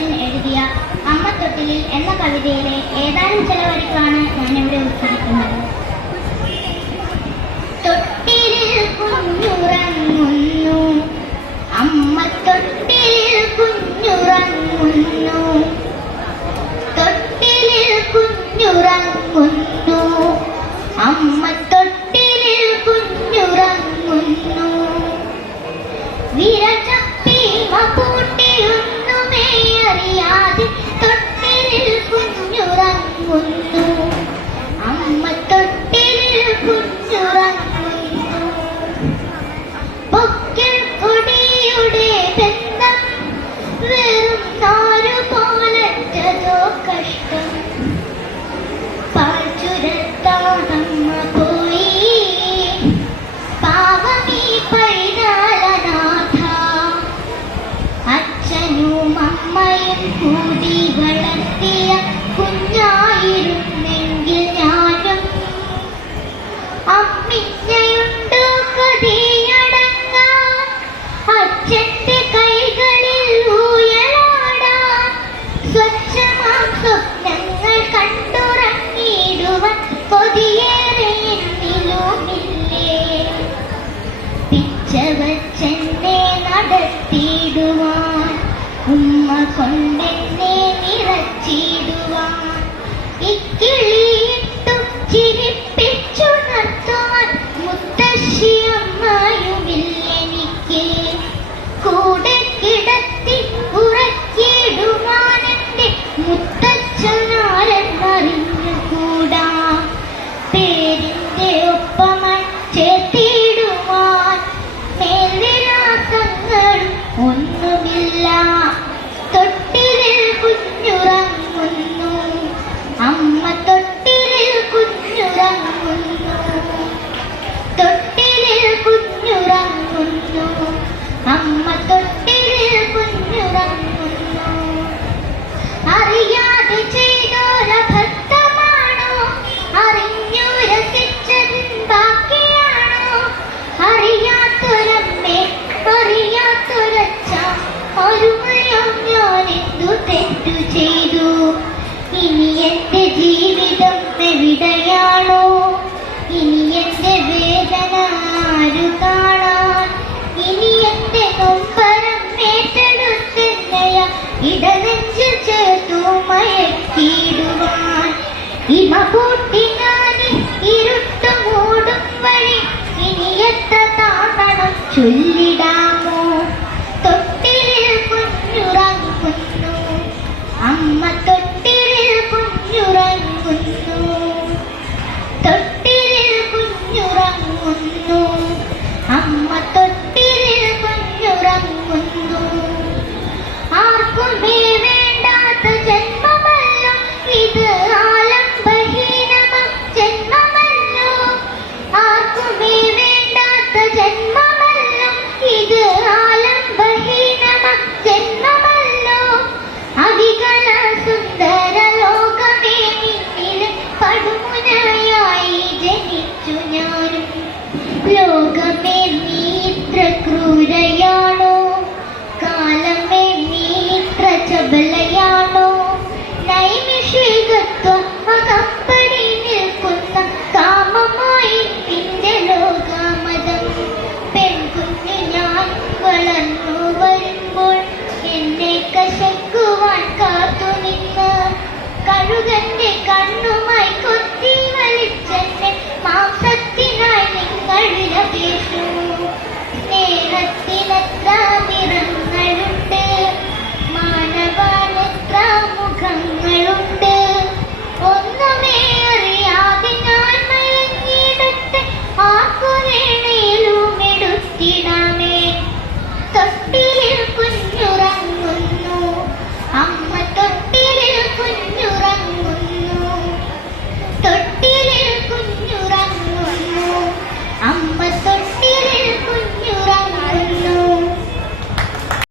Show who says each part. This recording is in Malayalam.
Speaker 1: അഗസ്റ്റിൻ എഴുതിയ അമ്മത്തൊട്ടിലിൽ എന്ന കവിതയിലെ ഏതാനും ചില വരികളാണ് ഞാനിവിടെ ഉദ്ധരിക്കുന്നത് തൊട്ടിലിൽ കുഞ്ഞുറങ്ങുന്നു. അമ്മ കുഞ്ഞുറങ്ങുന്നു. കൊണ്ടെന്നെ നിറച്ചിടുവാൻ. ഇക്കിളി ಚತು മയക്കിടുവാൻ ഇമ കൂട്ടി ഞാനി ഇരുട്ട് മൂടും വഴി ഇനി എത്ര താതണം ചൊല്ലി bell